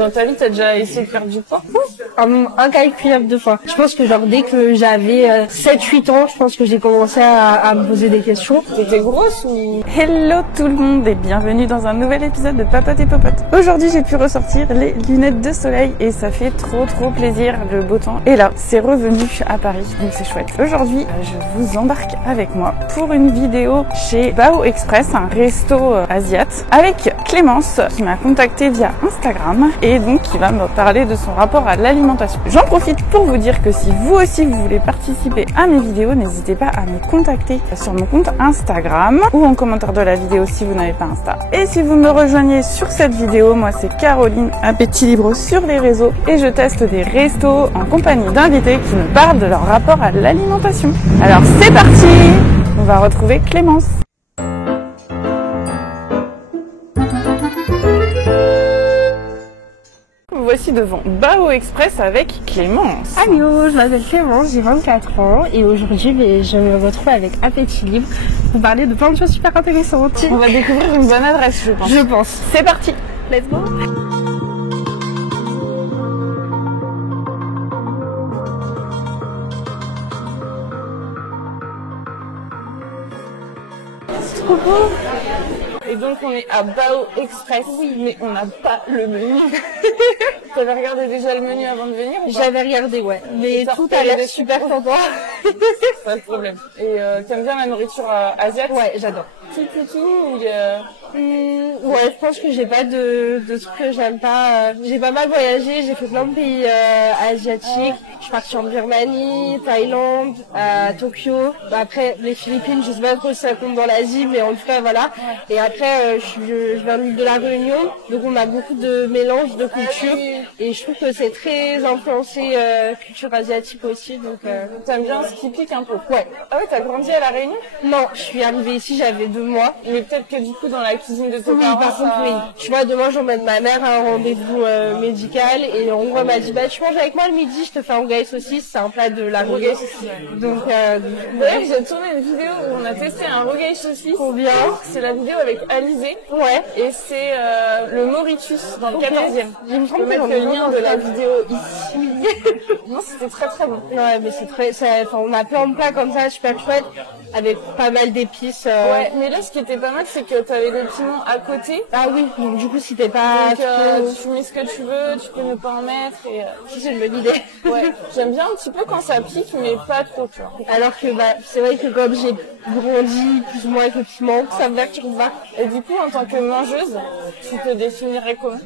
Dans ta vie, t'as déjà essayé de perdre du poids? Incalculable de fois. Je pense que genre dès que j'avais 7-8 ans, je pense que j'ai commencé à me poser des questions. T'étais grosse ou... Hello tout le monde et bienvenue dans un nouvel épisode de Papote et Popote. Aujourd'hui j'ai pu ressortir les lunettes de soleil et ça fait trop plaisir, le beau temps. Et là, c'est revenu à Paris, donc c'est chouette. Aujourd'hui, je vous embarque avec moi pour une vidéo chez Bao Express, un resto asiate, avec Clémence qui m'a contacté via Instagram et donc qui va me parler de son rapport à l'alimentation. J'en profite pour vous dire que si vous aussi vous voulez participer à mes vidéos, n'hésitez pas à me contacter sur mon compte Instagram ou en commentaire de la vidéo si vous n'avez pas Insta. Et si vous me rejoignez sur cette vidéo, moi c'est Caroline, Appétit Libre sur les réseaux et je teste des restos en compagnie d'invités qui me parlent de leur rapport à l'alimentation. Alors c'est parti, on va retrouver Clémence. Voici devant Bao Express avec Clémence. Allô, je m'appelle Clémence, j'ai 24 ans et aujourd'hui je me retrouve avec Appétit Libre pour parler de plein de choses super intéressantes. On va découvrir une bonne adresse, je pense. Je pense. C'est parti. Let's go. C'est trop beau. Et donc on est à Bao Express, oui, mais on n'a pas le menu. T'avais regardé déjà le menu avant de venir ou pas? J'avais regardé, ouais. Mais tout a l'air super sympa. Pas de problème. Et t'aimes bien la nourriture asiatique? Ouais, j'adore. Tout, ou ouais, je pense que j'ai pas de trucs que j'aime pas. J'ai pas mal voyagé, j'ai fait plein de pays asiatiques. Je suis partie en Birmanie, Thaïlande, à Tokyo. Après, les Philippines, je sais pas trop si ça compte dans l'Asie, mais en tout cas, voilà. Et après, je viens de l'île de la Réunion, donc on a beaucoup de mélanges de cultures. Et je trouve que c'est très influencé culture asiatique aussi. Donc, t'aimes bien ce qui pique un peu? Ouais. Ah ouais, t'as grandi à La Réunion? Non, je suis arrivée ici, j'avais 2 mois. Mais peut-être que du coup, dans la cuisine de tes Oui, parents, par contre, oui. Tu vois, demain, j'emmène ma mère à un rendez-vous médical et en gros, elle m'a dit, bah, tu manges avec moi le midi, je te fais un rougail saucisse, c'est un plat de La Réunion. Donc, d'ailleurs, j'ai tourné une vidéo où on a testé un rougail saucisse. Trop bien. C'est la vidéo avec Alizé. Ouais. Et c'est le Mauritius dans le 14e. Je me Je peux mettre le lien de la vidéo ici. Oui. Non, c'était très bon. Ouais, mais on a plein de plats comme ça, super chouette, avec pas mal d'épices. Ouais, mais là, ce qui était pas mal, c'est que t'avais des piments à côté. Ah oui, donc du coup, si t'es pas tu mets ce que tu veux, tu peux ne pas en mettre et... Si, c'est une bonne idée. Ouais, j'aime bien un petit peu quand ça pique, mais pas trop, tu vois. Alors que, c'est vrai que comme j'ai grandi plus ou moins avec le piment, ça me perturbe pas. Et du coup, en tant que mangeuse, tu te définirais comment?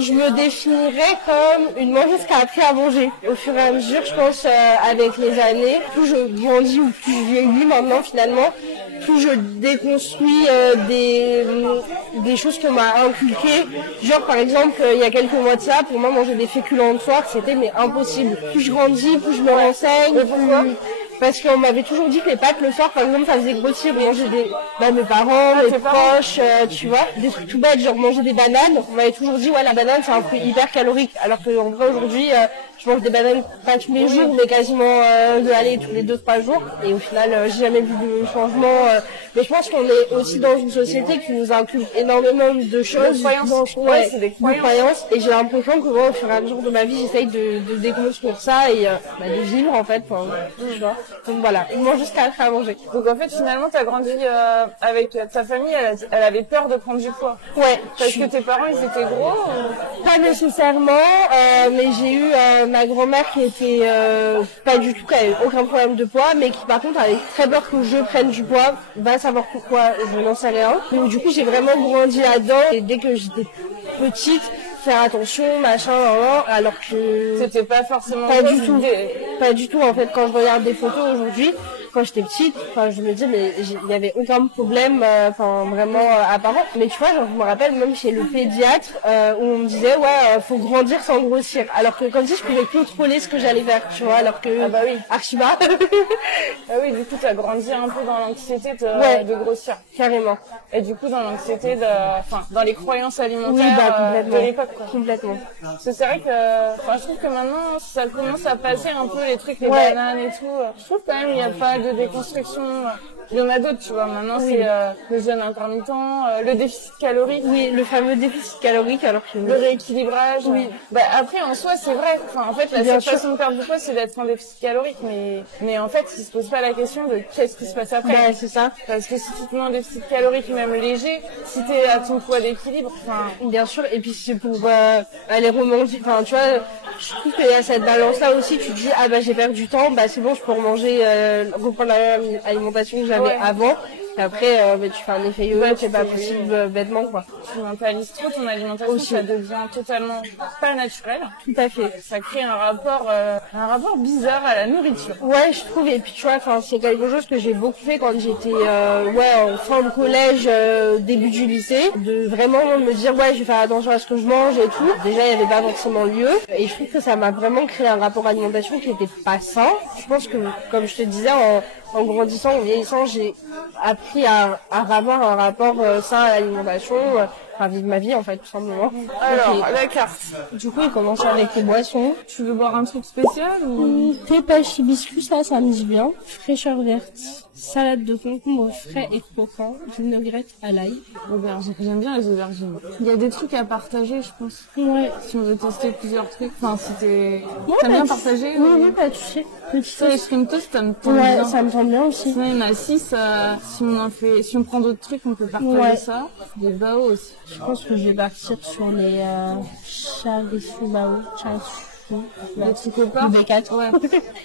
Je me définirais comme une mangeuse qui a appris à manger. Au fur et à mesure, je pense, avec les années, plus je grandis ou plus je vieillis maintenant finalement, plus je déconstruis des choses qu'on m'a inculquées. Genre par exemple, il y a quelques mois de ça, pour moi manger des féculents le soir, c'était mais impossible. Plus je grandis, plus je me renseigne. Parce qu'on m'avait toujours dit que les pâtes le soir, par exemple, ça faisait grossir. Manger mes parents, mes proches, tu vois, des trucs tout bêtes, genre manger des bananes. On m'avait toujours dit, ouais, la banane, c'est un fruit hyper calorique. Alors qu'en vrai, aujourd'hui, je mange des bananes pas tous les jours, mais quasiment tous les 2-3 jours. Et au final, j'ai jamais vu de changement. Mais je pense qu'on est aussi dans une société qui nous inculque énormément de choses. C'est des croyances. Et j'ai l'impression que moi, au fur et à mesure de ma vie, j'essaye de déconstruire ça et de vivre, en fait. Tu vois. Donc voilà, ils mangent jusqu'à après à manger. Donc en fait, finalement, t'as grandi avec ta famille, elle avait peur de prendre du poids. Ouais. Parce que tes parents, ils étaient gros ou... Pas nécessairement, mais j'ai eu ma grand-mère qui était pas du tout, qui avait aucun problème de poids, mais qui par contre avait très peur que je prenne du poids. Va savoir pourquoi, je n'en sais rien. Donc du coup, j'ai vraiment grandi là-dedans et dès que j'étais petite, faire attention, machin, alors que... C'était pas forcément... Pas du tout, en fait, quand je regarde des photos aujourd'hui, quand j'étais petite, je me dis, mais il n'y avait aucun problème, vraiment apparent. Mais tu vois, genre, je me rappelle même chez le pédiatre, où on me disait, ouais, faut grandir sans grossir. Alors que comme si je pouvais contrôler ce que j'allais faire, tu vois, alors que... Ah bah oui. Archibas. Ah oui, du coup, t'as grandi un peu dans l'anxiété de grossir. Carrément. Et du coup, dans l'anxiété dans les croyances alimentaires de l'époque, quoi. Complètement. Parce que c'est vrai que, je trouve que maintenant, ça commence à passer un peu les trucs, les bananes et tout. Je trouve quand même, il y a pas de déconstruction. Il y en a d'autres, tu vois. Maintenant, c'est le jeûne intermittent, le déficit calorique. Oui, le fameux déficit calorique, alors que... Le rééquilibrage. Oui. Bah, après, en soi, c'est vrai. Enfin, en fait, la seule façon de perdre du poids, c'est d'être en déficit calorique. Mais en fait, il se pose pas la question de qu'est-ce qui se passe après. Bah, c'est ça. Parce que si tu te mets en déficit calorique, même léger, si t'es à ton poids d'équilibre, enfin... Bien sûr, et puis c'est pour aller remonter, enfin, tu vois, je trouve qu'il y a cette balance-là aussi, tu te dis, ah bah j'ai perdu du temps, bah c'est bon, je peux remanger, reprendre la même alimentation que j'avais avant. Et après, tu fais un effet yo-yo, c'est pas possible bêtement, quoi. Tu mentalises trop ton alimentation, aussi. Ça devient totalement pas naturel. Tout à fait. Ça crée un rapport bizarre à la nourriture. Ouais, je trouve, et puis tu vois, c'est quelque chose que j'ai beaucoup fait quand j'étais, en fin de collège, début du lycée, de vraiment me dire, ouais, je vais faire attention à ce que je mange et tout. Déjà, il n'y avait pas forcément lieu, et je trouve que ça m'a vraiment créé un rapport à l'alimentation qui était pas sain. Je pense que, comme je te disais, en grandissant, en vieillissant, j'ai appris à avoir un rapport sain à l'alimentation, à vivre ma vie en fait, tout simplement. Alors, la carte. Du coup, il commence avec les boissons. Tu veux boire un truc spécial ou... Thé, pêche, hibiscus, ça me dit bien. Fraîcheur verte, salade de concombre frais et croquant, vinaigrette à l'ail. Aubergines, j'aime bien les aubergines. Il y a des trucs à partager, je pense. Ouais. Si on veut tester plusieurs trucs, enfin si t'aimes bien partager. Oui, pas de souci. Les cream toast, ça me tente bien. Ouais, ça me tente bien aussi. Sinon, il y en a 6, si on prend d'autres trucs, on peut partager ça. Des bao aussi. Je pense que je vais partir sur les charisu bao. Le truc au porc. Ouais.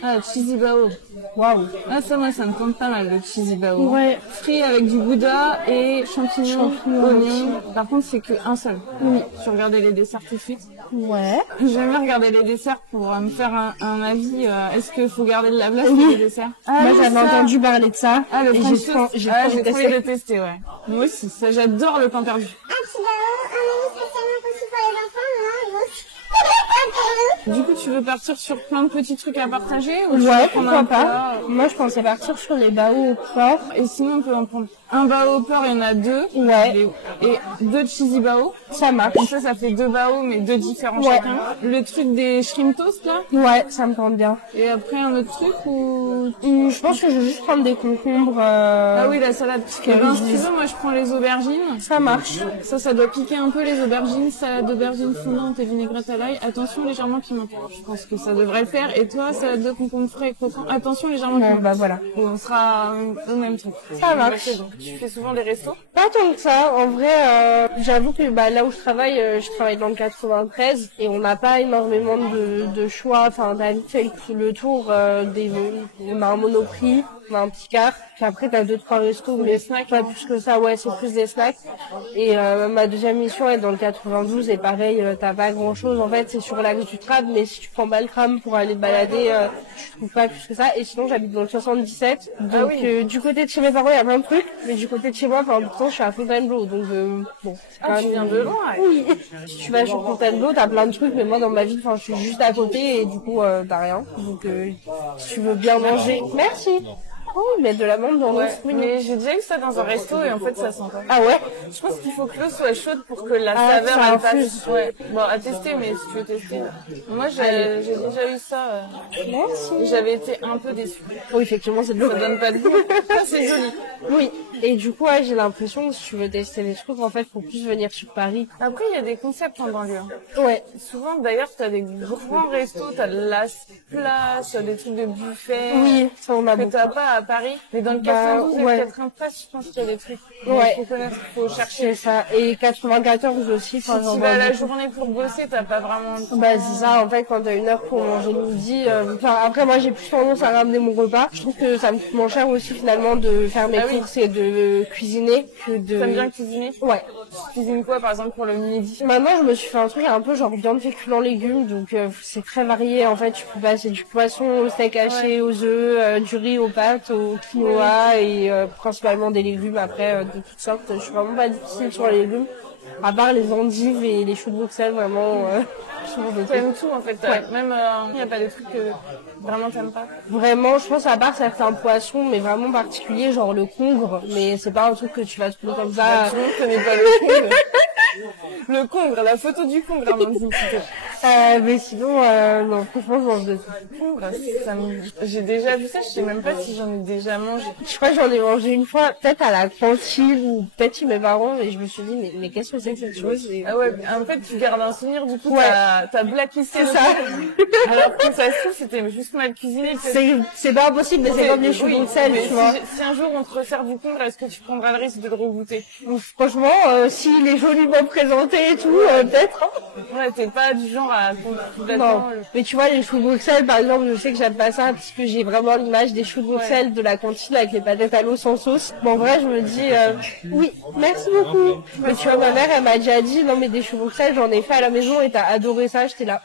Ah, le cheesy bao. Waouh. Ah, ça, moi, ça me tente pas mal, le cheesy bao. Ouais. Frit avec du gouda et champignons, oignons. Par contre, c'est qu'un seul. Oui. Tu regardais les desserts tout de suite. Ouais. J'aime bien regarder les desserts pour me faire un avis. Est-ce qu'il faut garder de la place pour les desserts? Moi, j'avais entendu parler de ça. Ah, le French toast. J'ai trouvé de le tester, ouais. Moi aussi, ça, j'adore le pain perdu. Du coup, tu veux partir sur plein de petits trucs à partager ou pourquoi pas. Moi, je pensais partir sur les bao au porc. Et sinon, on peut en prendre un bao au porc, il y en a 2. Ouais. Et 2 cheesy bao. Ça marche. Comme ça fait 2 bao, mais 2 différents chacun. Le truc des shrimp toast, là. Ouais, ça me tente bien. Et après, un autre truc ou... Je pense que je vais juste prendre des concombres. Ah oui, la salade. Si tu veux, moi, je prends les aubergines. Ça marche. Ça doit piquer un peu les aubergines. Salade d'aubergines fondantes et vinaigrette à l'ail. Attention, légèrement piment. Je pense que ça devrait le faire. Et toi, salade de concombre frais et croquant. Attention, légèrement piment. Bah voilà. On sera au même truc. Ça marche. Tu fais souvent des restos? Pas tant que ça. En vrai, j'avoue que là où je travaille dans le 93 et on n'a pas énormément de choix. Enfin, t'as vite fait le tour on a un Monoprix, on a un petit car. Puis après, t'as 2-3 restos, mais des snacks, pas plus que ça. Ouais, c'est plus des snacks. Et ma deuxième mission est dans le 92 et pareil, t'as pas grand chose. En fait, c'est sur l'axe du tram, mais si tu prends pas le tram pour aller te balader, tu trouves pas plus que ça. Et sinon, j'habite dans le 77. Donc, du côté de chez mes parents, il y a plein de trucs. Mais du côté de chez moi, pourtant, je suis à Fontainebleau. Donc, bon. Tu viens de loin, Oui. Si tu vas sur Fontainebleau, t'as plein de trucs. Mais moi, dans ma vie, je suis juste à côté et du coup, t'as rien. Donc, si tu veux bien manger. Merci. Oh, mettre de l'amande dans l'eau. Mais j'ai déjà eu ça dans un resto et en fait ça sent pas. Ah ouais? Je pense qu'il faut que l'eau soit chaude pour que la saveur elle passe. Ouais. Bon, à tester, mais si tu veux tester. Moi j'ai déjà eu ça. Merci. J'avais été un peu déçue. Oui, effectivement, c'est de l'eau. Ça donne pas de goût. Ça c'est joli. Oui. Et du coup, j'ai l'impression que si tu veux tester les trucs, en fait, faut plus venir sur Paris. Après, il y a des concepts en banlieue. Ouais. Souvent, d'ailleurs, t'as des grands restos, t'as de la place, des trucs de buffet. Oui, ça on a beaucoup. Que t'as pas à Paris. Mais dans le 92 et le 93, je pense qu'il y a des trucs. Ouais. Faut connaître, faut chercher. C'est ça. Et 94 aussi. Si tu vas la journée pour bosser, t'as pas vraiment... Bah, c'est ça. En fait, quand t'as 1 heure pour manger le midi, après, moi, j'ai plus tendance à ramener mon repas. Je trouve que ça me coûte moins cher aussi, finalement, de faire mes courses et de cuisiner que de... T'aimes bien cuisiner? Ouais. Tu cuisines quoi, par exemple, pour le midi? Maintenant, je me suis fait un truc un peu genre viande féculent légumes, donc c'est très varié. En fait, tu peux passer du poisson au steak haché, aux œufs, du riz aux pâtes, au quinoa et principalement des légumes après de toutes sortes. Je suis vraiment pas difficile sur les légumes, à part les endives et les choux de Bruxelles, vraiment. T'aimes tout en fait, même il n'y a pas des trucs que vraiment t'aimes pas? Vraiment, je pense à part certains poissons, mais vraiment particuliers, genre le congre, mais c'est pas un truc que tu vas trouver comme ça. Tout le monde connaît pas le congre. Le congre, la photo du congre, Amandine. Mais sinon, non, franchement, je mange de tout. Bah, j'ai déjà vu ça, je sais même pas si j'en ai déjà mangé. Je crois que j'en ai mangé une fois, peut-être à la cantine ou peut-être chez mes parents, et je me suis dit, mais qu'est-ce que c'est que cette chose? Ah ouais, en fait, tu gardes un souvenir, du coup, Ouais. t'as blacklisté C'est le ça. truc. Alors que ça se trouve, c'était juste mal cuisiné. C'est pas impossible, mais c'est comme les choux Bruxelles, mais tu vois. si un jour on te resserre du congre, est-ce que tu prendras le risque de le regoûter? Franchement, s'il est joliment présenté et tout, peut-être. Hein. Ouais, t'es pas du genre à Non. complètement... Mais tu vois, les choux Bruxelles, par exemple, je sais que j'aime pas ça parce que j'ai vraiment l'image des choux Bruxelles de la cantine avec les patates à l'eau sans sauce. Bon, en vrai, je me dis, oui, merci beaucoup. Mais tu vois, ma mère, elle m'a déjà dit, non, mais des choux Bruxelles, j'en ai fait à la maison et t'as adoré ça, j'étais là.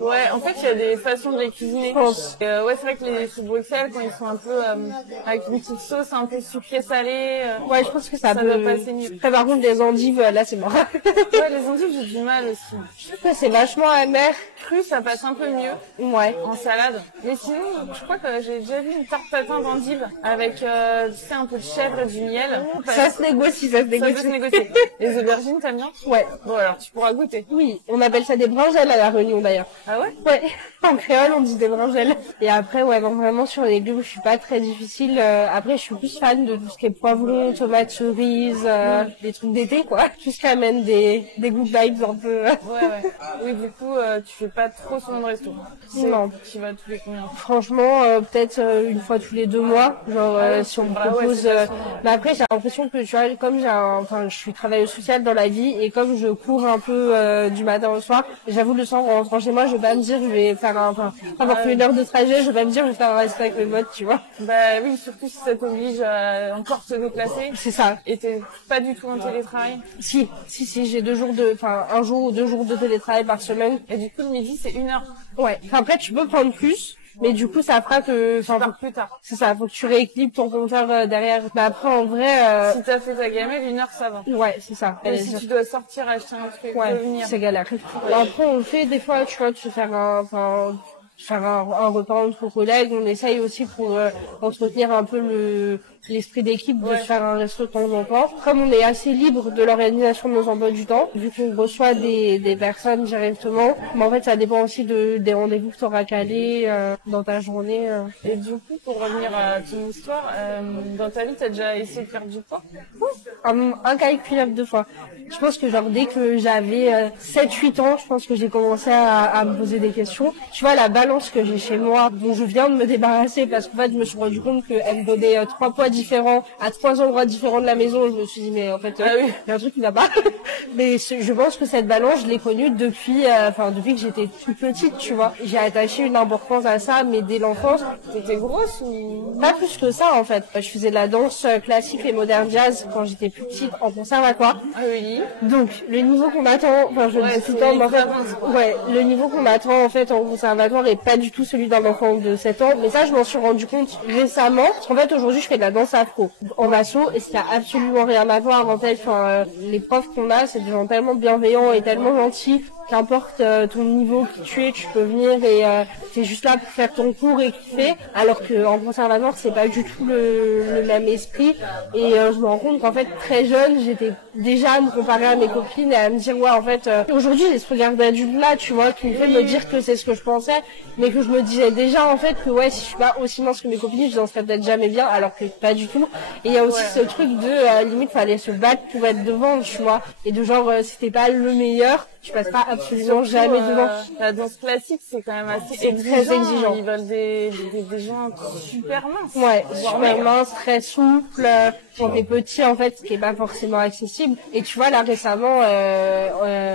Ouais, en fait, il y a des façons de les cuisiner. Je pense. Ouais, c'est vrai que les choux Bruxelles, quand ils sont un peu avec une petite sauce un peu sucrée-salée, Ouais, je pense que ça ça peut doit passer mieux. Après, par contre, les endives, là, c'est mort. Ouais, les endives, j'ai du mal aussi. Je trouve que c'est vachement amer. Cru, ça passe un peu mieux Ouais. en salade. Mais sinon, je crois que j'ai déjà vu une tarte tatin d'endives avec, tu sais, un peu de chèvre et du miel. Ça se négocie, ça se Ça peut se négocie. négocier. Les aubergines, t'aimes bien? Ouais. Bon, alors, tu pourras goûter. Oui, on appelle ça des brinjelles à la Réunion d'ailleurs. Ah ouais? Ouais, en créole on dit des brinjelles. Et après, ouais, non, vraiment sur les légumes, je suis pas très difficile. Après, je suis plus fan de tout ce qui est poivron, tomates, cerises, des trucs d'été, quoi. Tout ce qui amène des good vibes un peu. Ouais, ouais. Oui, du coup, tu fais pas trop souvent de resto. Non. Tu vas tous les combien? Franchement, peut-être une fois tous les 2 mois, genre si on me Ah ouais, propose. c'est pas souvent. Mais après, j'ai l'impression que tu vois, comme enfin, je suis travailleuse sociale dans la vie et comme je cours un peu du matin au soir, j'avoue le soir en rentrant chez moi, je vais pas me dire je vais faire avoir fait 1 heure de trajet, je vais pas me dire je vais faire un resto avec mes potes, tu vois. Bah oui, surtout si ça t'oblige à encore te déplacer. C'est ça. Et t'es pas du tout en télétravail. Si, j'ai 2 jours enfin 1 jour ou 2 jours de télétravail par semaine. Et du coup, le midi, c'est 1 heure. Ouais. Enfin, après, tu peux prendre plus. Mais du coup, ça fera que, Tu pars plus tard. c'est ça, faut que tu rééquilibres ton compteur derrière. Bah après, en vrai, Si t'as fait ta gamelle, 1 heure, ça va. ouais, c'est ça. Et si tu dois sortir acheter un truc, Ouais, revenir. c'est galère. Après, on le fait des fois, tu vois, de se faire un repas entre collègues. On essaye aussi pour entretenir un peu l'esprit d'équipe de se faire un resto de temps en temps. Comme on est assez libre de l'organisation de nos emplois du temps, vu qu'on reçoit des personnes directement, mais en fait, ça dépend aussi des rendez-vous que tu auras calés dans ta journée. Et du coup, pour revenir à ton histoire, dans ta vie, t'as déjà essayé de perdre du poids? Incalculable 2 fois. Je pense que genre dès que j'avais 7-8 ans, je pense que j'ai commencé à me poser des questions. Tu vois, la balance que j'ai chez moi, dont je viens de me débarrasser parce qu'en fait, je me suis rendu compte qu'elle me donnait 3 poids différents à 3 endroits différents de la maison. Et je me suis dit, mais en fait, il y a un truc qui va pas. Mais je pense que cette balance, je l'ai connue depuis que j'étais toute petite, tu vois. J'ai attaché une importance à ça, mais dès l'enfance. T'étais grosse ou? Pas plus que ça, en fait. Je faisais de la danse classique et moderne jazz quand j'étais plus petite en conservatoire. Ah oui. Donc, le niveau qu'on attend, enfin, je le dis tout le temps, mais en fait, ouais, le niveau qu'on attend, en fait, en conservatoire est pas du tout celui d'un enfant de 7 ans. Mais ça, je m'en suis rendu compte récemment. Parce qu'en fait, aujourd'hui, je fais de la danse afro en asso et ça a absolument rien à voir, en fait. Enfin, les profs qu'on a, c'est des gens tellement bienveillants et tellement gentils. Qu'importe ton niveau qui tu es, tu peux venir et t'es juste là pour faire ton cours et kiffer. Alors que en conservatoire, c'est pas du tout le même esprit. Et je me rends compte qu'en fait, très jeune, j'étais déjà à me comparer à mes copines et à me dire ouais, en fait, aujourd'hui, j'ai ce regard d'adulte là, tu vois, qui me fait me dire que c'est ce que je pensais, mais que je me disais déjà en fait que ouais, si je suis pas aussi mince que mes copines, je n'en serais peut-être jamais bien, alors que pas du tout. Et il y a aussi ce truc de limite, fallait se battre pour être devant, tu vois, et de genre si t'es pas le meilleur, tu passes pas absolument jamais devant. La danse classique, c'est quand même assez très exigeant. Ils veulent des gens super minces. Ouais, super mince, très souple. Quand t'es petit, en fait, ce qui est pas forcément accessible. Et tu vois, là, récemment,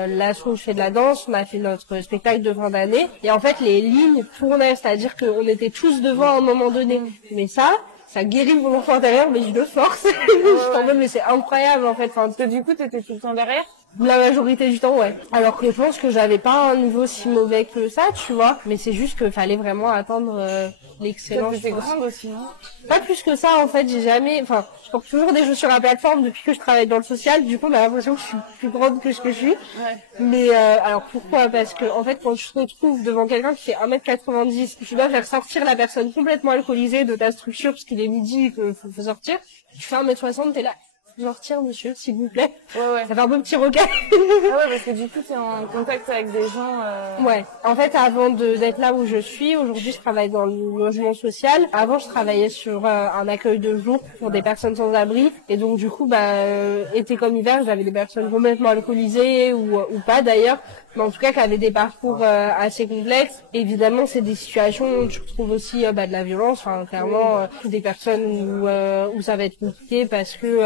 l'asso où je fais de la danse, on a fait notre spectacle de fin d'année. Et en fait, les lignes tournaient, c'est-à-dire qu'on était tous devant à un moment donné. Mais ça guérit mon enfant intérieur, mais je le force. Je t'en donne, mais c'est incroyable, en fait. Enfin, Parce que du coup, t'étais tout le temps derrière? La majorité du temps, ouais. Alors que je pense que j'avais pas un niveau si mauvais que ça, tu vois. Mais c'est juste qu'il fallait vraiment atteindre l'excellence. T'étais grande aussi, non? Pas plus que ça, en fait. Enfin, je porte toujours des chaussures à plateforme depuis que je travaille dans le social. Du coup, on a l'impression que je suis plus grande que ce que je suis. Ouais. Mais alors pourquoi? Parce que en fait, quand tu te retrouves devant quelqu'un qui fait 1m90, tu dois faire sortir la personne complètement alcoolisée de ta structure parce qu'il est midi et qu'il faut sortir. Tu fais 1m60, t'es là. Genre, tiens, monsieur, s'il vous plaît. Ouais. Ça fait un peu petit requin. Ah ouais, parce que du coup, t'es en contact avec des gens... Ouais. En fait, avant d'être là où je suis, aujourd'hui, je travaille dans le logement social. Avant, je travaillais sur un accueil de jour pour des personnes sans abri. Et donc, du coup, été comme hiver, j'avais des personnes complètement alcoolisées ou pas d'ailleurs. Mais en tout cas, qui avaient des parcours assez complexes. Évidemment, c'est des situations où tu retrouves aussi de la violence. Enfin, clairement, des personnes où ça va être compliqué parce que,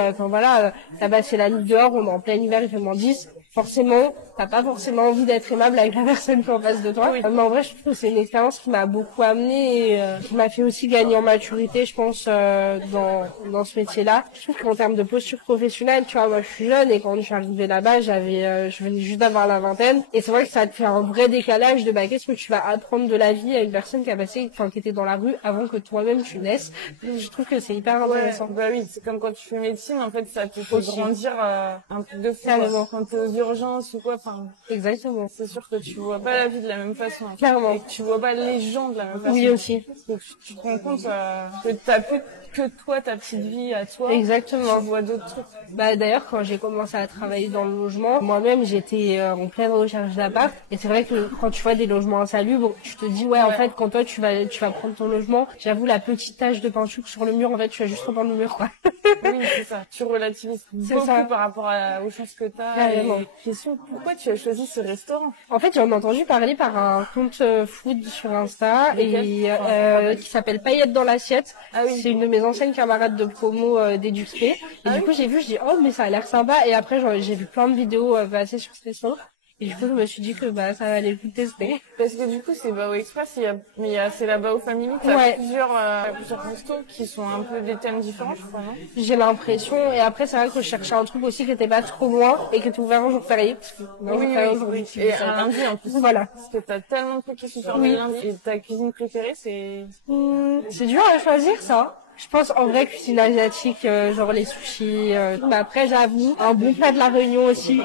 là-bas, c'est la nuit dehors, on est en plein hiver, il fait -10. Forcément, t'as pas forcément envie d'être aimable avec la personne qui est en face de toi. Oui. Mais en vrai, je trouve que c'est une expérience qui m'a beaucoup amenée et qui m'a fait aussi gagner en maturité, je pense, dans ce métier-là. Je trouve qu'en termes de posture professionnelle, tu vois, moi, je suis jeune et quand je suis arrivée là-bas, je venais juste d'avoir la vingtaine. Et c'est vrai que ça te fait un vrai décalage de, qu'est-ce que tu vas apprendre de la vie à une personne qui était dans la rue avant que toi-même tu naisses. Je trouve que c'est hyper intéressant. Bah oui, c'est comme quand tu fais médecine, en fait, ça te fait grandir un truc de fou. Quand t'es aux urgences ou quoi, Exactement. C'est sûr que tu vois pas la vie de la même façon. Clairement. Et que tu vois pas les gens de la même façon. Oui, aussi. Parce que tu te rends compte que t'as plus que toi, ta petite vie à toi. Exactement. Tu vois d'autres trucs. D'ailleurs, quand j'ai commencé à travailler dans le logement, moi-même, j'étais en pleine recherche d'appart. Et c'est vrai que quand tu vois des logements insalubres, tu te dis, en fait, quand toi, tu vas prendre ton logement, j'avoue, la petite tache de peinture sur le mur, en fait, tu vas juste reprendre le mur, quoi. Oui, c'est ça. Tu relativises beaucoup par rapport aux chances que t'as. Carrément. Question, pourquoi tu as choisi ce restaurant? En fait, j'en ai entendu parler par un compte food sur Insta qui s'appelle Paillettes dans l'assiette. Ah oui. C'est une de mes anciennes camarades de promo d'EduxP. Et du coup, j'ai vu, je dis, oh, mais ça a l'air sympa. Et après, j'ai vu plein de vidéos passer sur ce restaurant. Et du coup, je me suis dit que ça allait le coup de tester. Parce que du coup, c'est Bao Express, c'est la Bao Family. T'as plusieurs restos qui sont un peu des thèmes différents, je crois, non? J'ai l'impression. Et après, c'est vrai que je cherchais un truc aussi qui était pas trop loin et qui était ouvert un jour férié. Oui. Et un lundi, en plus. Voilà. Parce que t'as tellement de trucs qui sont fermés le lundi. Et ta cuisine préférée, c'est... C'est dur à choisir, ça. Je pense en vrai cuisine asiatique, genre les sushis. Mais après, j'avoue, un bon plat de la Réunion aussi,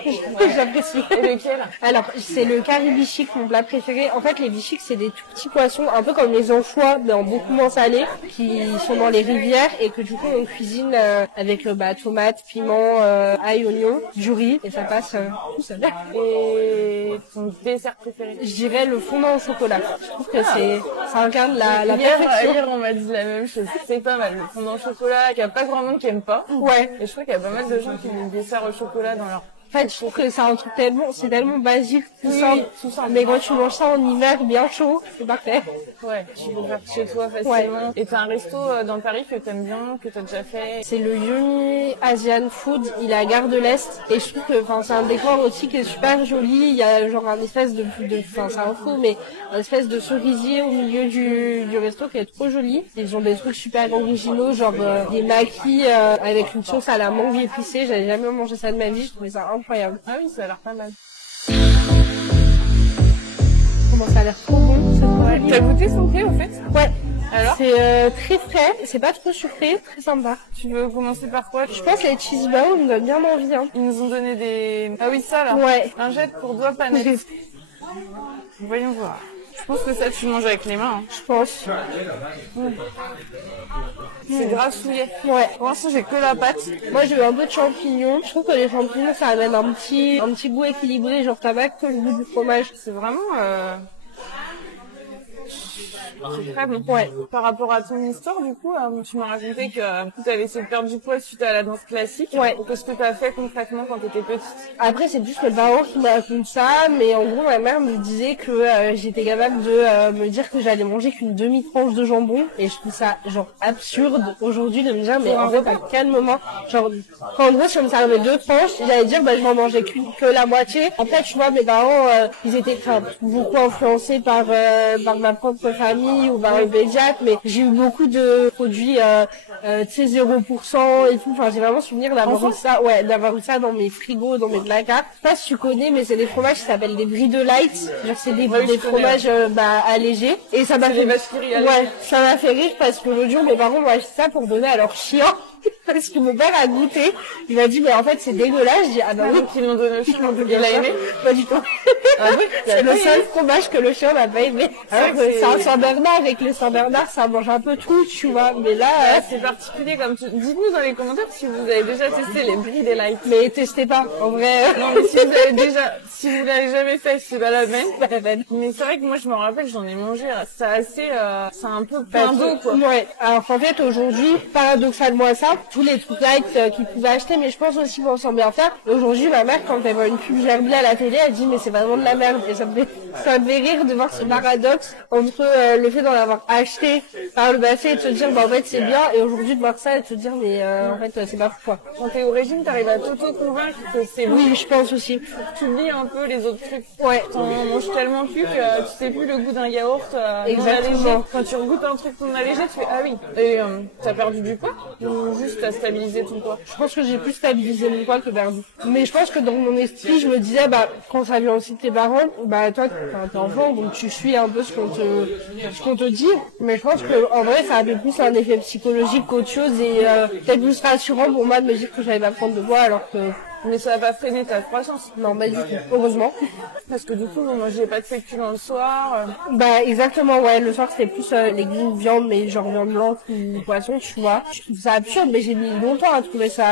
j'apprécie. Et lequel? Alors, c'est le curry bichic, mon plat préféré. En fait, les bichics, c'est des tout petits poissons, un peu comme les anchois, mais en beaucoup moins salés, qui sont dans les rivières et que du coup, on cuisine avec tomates, piments, ail, oignons, du riz, et ça passe tout seul. Et ton dessert préféré? Je dirais le fondant au chocolat. Je trouve que ça incarne la perfection. Hier, on m'a dit la même chose. C'est pas mal. Le fondant au chocolat, qu'il n'y a pas grand monde qui aime pas. Ouais. Et je crois qu'il y a pas mal de gens qui aiment le dessert au chocolat dans leur... En fait, je trouve que c'est un truc c'est tellement basique, tout simple. Tout Mais quand tu manges ça en hiver, bien chaud, c'est parfait. Ouais, tu peux faire chez toi facilement. Ouais. Et t'as un resto dans Paris que t'aimes bien, que t'as déjà fait? C'est le Yumi Asian Food, il est à Gare de l'Est. Et je trouve que, c'est un décor aussi qui est super joli. Il y a genre un espèce c'est un faux, mais un espèce de cerisier au milieu du resto qui est trop joli. Ils ont des trucs super originaux, genre des maquis avec une sauce à la mangue épicée. J'avais jamais mangé ça de ma vie, je trouvais ça incroyable. Ah oui, ça a l'air pas mal. Comment ça a l'air trop bon, c'est trop joli. T'as goûté son thé, au fait? Ouais. Alors? C'est très frais, c'est pas trop sucré, très sympa. Tu veux commencer par quoi? Je pense les cheese balls nous donnent bien envie. Hein. Ils nous ont donné des... Ah oui, ça là. Ouais. Un jet pour doigts pas net. Voyons voir. Je pense que ça, tu manges avec les mains. Hein. Je pense. C'est grassouillé. Ouais. Pour l'instant, j'ai que la pâte. Moi, j'ai eu un peu de champignons. Je trouve que les champignons, ça amène un petit goût équilibré, genre tabac, que le goût du fromage. C'est vraiment... C'est très bon. Ouais. Par rapport à ton histoire, du coup, tu m'as raconté que tu avais essayé de perdre du poids suite à la danse classique. Ouais. Qu'est-ce que tu as fait concrètement quand tu étais petite? Après, c'est juste mes parents qui me racontent ça, mais en gros, ma mère me disait que j'étais capable de me dire que j'allais manger qu'une demi-tranche de jambon, et je trouve ça genre absurde aujourd'hui de me dire, mais en fait, à quel moment, genre, quand en gros, si on me servait 2 tranches, j'allais dire, je m'en mangeais que la moitié. Après, tu vois, mes parents, ils étaient beaucoup influencés par ma propre famille ou par le pédiatre, mais j'ai eu beaucoup de produits, tu sais, 0% et tout. Enfin, j'ai vraiment souvenir d'avoir eu ça dans mes frigos, dans mes placards. Je sais pas si tu connais, mais c'est des fromages qui s'appellent des brie de light. Genre, c'est des fromages, allégés. Et ça m'a fait, ça m'a fait rire parce que l'autre jour, mes parents m'ont acheté ça pour donner à leur chien. Parce que mon père a goûté, il m'a dit mais en fait c'est dégueulasse. Je dis ah bah oui, Ils l'ont donné au chien. Il a aimé? pas du tout. Ah oui, C'est le seul fromage que le chien n'a pas aimé. Ah, C'est un Saint-Bernard, avec le Saint-Bernard ça mange un peu tout, tu vois, mais là... C'est particulier comme tu... Dites-nous dans les commentaires si vous avez déjà testé les Brie Delight. Mais testez pas, en vrai. Non mais si vous avez déjà, si vous l'avez jamais fait, c'est pas la peine. Pas la peine. Mais c'est vrai que moi je me rappelle, j'en ai mangé, c'est assez, c'est un peu plein d'eau quoi. Ouais, alors qu'en fait aujourd'hui, paradoxalement ça, tous les trucs light qu'ils pouvaient acheter, mais je pense aussi qu'on s'en bien faire. Aujourd'hui, ma mère, quand elle voit une pub Gerblé à la télé, elle dit mais c'est vraiment de la merde. Et ça me fait rire de voir ce paradoxe entre le fait d'en avoir acheté par le passé et de se dire bah en fait c'est bien, et aujourd'hui de voir ça et de se dire mais en fait c'est pas fou quoi. Quand t'es au régime, t'arrives à t'auto-convaincre que c'est bon. Oui, je pense aussi. Tu oublies un peu les autres trucs. Ouais. T'en manges tellement plus que tu sais plus le goût d'un yaourt non Exactement. allégé. Quand tu regoutes un truc non allégé, tu fais ah oui. Et t'as perdu du poids ou juste t'as stabilisé ton poids? Je pense que j'ai plus stabilisé mon poids que perdu. Mais je pense que dans mon esprit, je me disais, bah, quand ça vient aussi de tes parents, bah, toi, t'es enfant, donc tu suis un peu ce qu'on te dit. Mais je pense que, en vrai, ça avait plus un effet psychologique qu'autre chose et, peut-être plus rassurant pour moi de me dire que j'allais pas prendre de poids alors que... Mais ça va pas freiner ta croissance. Non, bah, du tout. Heureusement. Parce que du coup, vous mangez pas de féculents le soir. Bah, exactement, ouais. Le soir, c'était plus, légumes, viande, mais genre viande blanche ou poisson, tu vois. Je trouve ça absurde, mais j'ai mis longtemps à trouver ça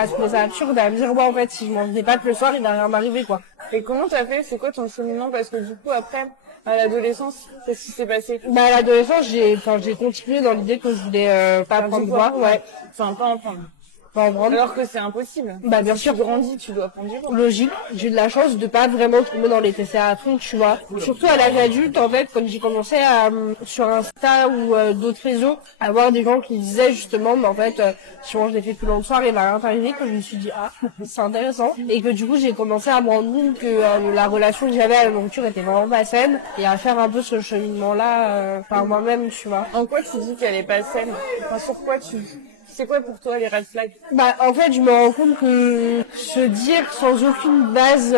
absurde, à me dire, ouais, en fait, si je mange des pâtes le soir, il va rien m'arriver, quoi. Et comment t'as fait? C'est quoi ton cheminement? Parce que du coup, après, à l'adolescence, qu'est-ce qui s'est passé? Bah, à l'adolescence, j'ai continué dans l'idée que je voulais pas prendre du poids, ouais. Enfin, pas en prendre. Pas en prendre. Alors que c'est impossible. Bah, bien Si sûr. tu grandis, tu dois prendre du poids. Logique. J'ai eu de la chance de pas vraiment tomber dans les TCA à fond, tu vois. Surtout à l'âge adulte, en fait, quand j'ai commencé à, sur Insta ou d'autres réseaux, à voir des gens qui disaient justement, mais en fait, si je mange des féculents le soir, il va rien t'arriver, que je me suis dit, ah, c'est intéressant. Et que du coup, j'ai commencé à me rendre compte que la relation que j'avais à la nourriture était vraiment pas saine, et à faire un peu ce cheminement-là par moi-même, tu vois. En quoi tu dis qu'elle est pas saine? Enfin, sur quoi c'est quoi pour toi les red flags? Bah, en fait, je me rends compte que se dire sans aucune base,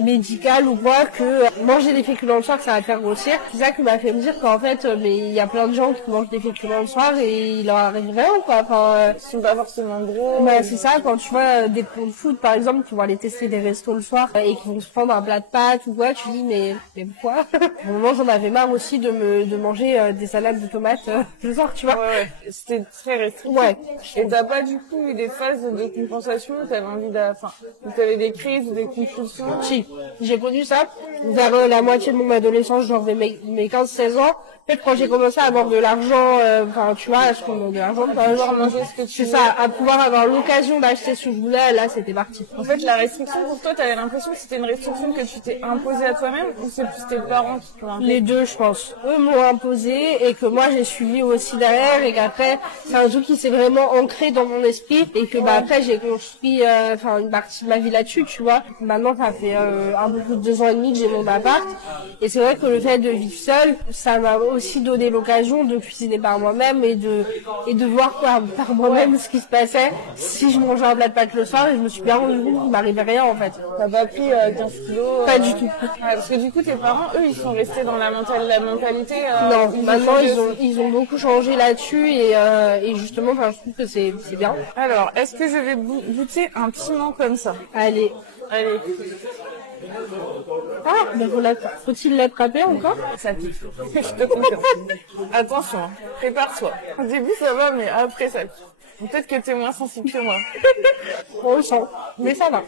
médicale ou quoi, que manger des féculents le soir, ça va te faire grossir. C'est ça qui m'a fait me dire qu'en fait, mais il y a plein de gens qui mangent des féculents le soir et il leur arrive rien, quoi. Enfin, ils sont pas forcément gros. bah, c'est ça, quand tu vois des pros de foot, par exemple, qui vont aller tester des restos le soir et qui vont se prendre un plat de pâtes ou quoi, tu dis, mais pourquoi? Au moment, j'en avais marre aussi de manger des salades de tomates le soir, tu vois. Ouais. C'était très restrictif. Ouais. Et t'as pas du coup eu des phases de compensation où t'avais envie où t'avais des crises ou des compulsions? Si, j'ai connu ça vers la moitié de mon adolescence, genre vers mes 15-16 ans. En fait, quand j'ai commencé à avoir de l'argent, enfin, tu vois, je prends de l'argent, pouvoir manger ce que tu c'est veux. ça, à pouvoir avoir l'occasion d'acheter ce que je voulais, là, c'était parti. En fait, la restriction pour toi, t'avais l'impression que c'était une restriction que tu t'es imposée à toi-même ou c'est plus tes parents qui te l'ont imposée? Les deux, je pense. Eux m'ont imposé et que moi j'ai suivi aussi derrière et qu'après c'est un truc qui s'est vraiment ancré dans mon esprit et que bah après j'ai construit une partie de ma vie là-dessus, tu vois. Maintenant ça fait un peu plus de 2 ans et demi que j'ai mon appart et c'est vrai que le fait de vivre seule, ça m'a aussi donné l'occasion de cuisiner par moi-même et de voir par moi-même ce qui se passait si je mangeais un plat de pâtes le soir, et je me suis bien rendu compte qu'il m'arrivait rien en fait. T'as pas pris 15 kilos? Pas du tout. Ouais, parce que du coup tes parents, eux, ils sont restés dans la mentalité. Non, maintenant ils ont beaucoup changé là-dessus et justement, enfin, je trouve que c'est bien. Alors, est-ce que je vais goûter un piment comme ça? Allez. Ah, mais faut-il l'attraper encore? Ça pique. Je te confirme. Attention, hein. Prépare-toi. Au début ça va, mais après ça pique. Peut-être que t'es moins sensible que moi. On le sent, mais ça va.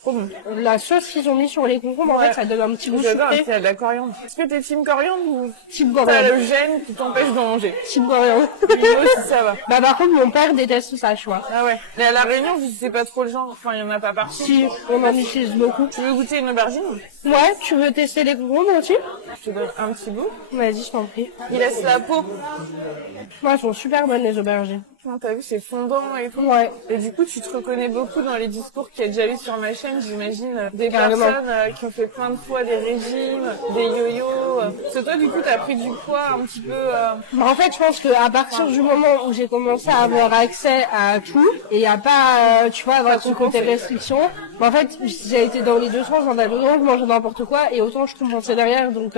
Trop bon. La sauce qu'ils ont mis sur les concombres, en fait, ça donne un petit goût J'adore, sucré. il y a de la coriandre. Est-ce que t'es team coriandre ou Type t'as coriandre. le gène qui t'empêche de manger? Type coriandre. Moi aussi ça va. Bah par contre, mon père déteste ça, tu vois. Ah ouais. Mais à La Réunion, vous sais pas trop le genre. Enfin, il y en a pas partout. Si, on en utilise beaucoup. Tu veux goûter une aubergine? Ouais, tu veux tester les concombres aussi? Je te donne un petit bout. Vas-y, je t'en prie. Il laisse la peau. Ouais, elles sont super bonnes, les aubergines. T'as vu, c'est fondant et tout. Ouais. Et du coup, tu te reconnais beaucoup dans les discours qu'il y a déjà eu sur ma chaîne, j'imagine. Des Carrément. personnes qui ont fait plein de fois des régimes, des yo-yo. Parce que toi, du coup, t'as pris du poids un petit peu... Bah, en fait, je pense qu'à partir du moment où j'ai commencé à avoir accès à tout et à pas, tu vois, avoir Ça tout te côté gonfle. restriction, En fait, j'ai été dans les deux sens, j'en avais autant je mangeais n'importe quoi et autant je compensais derrière. Donc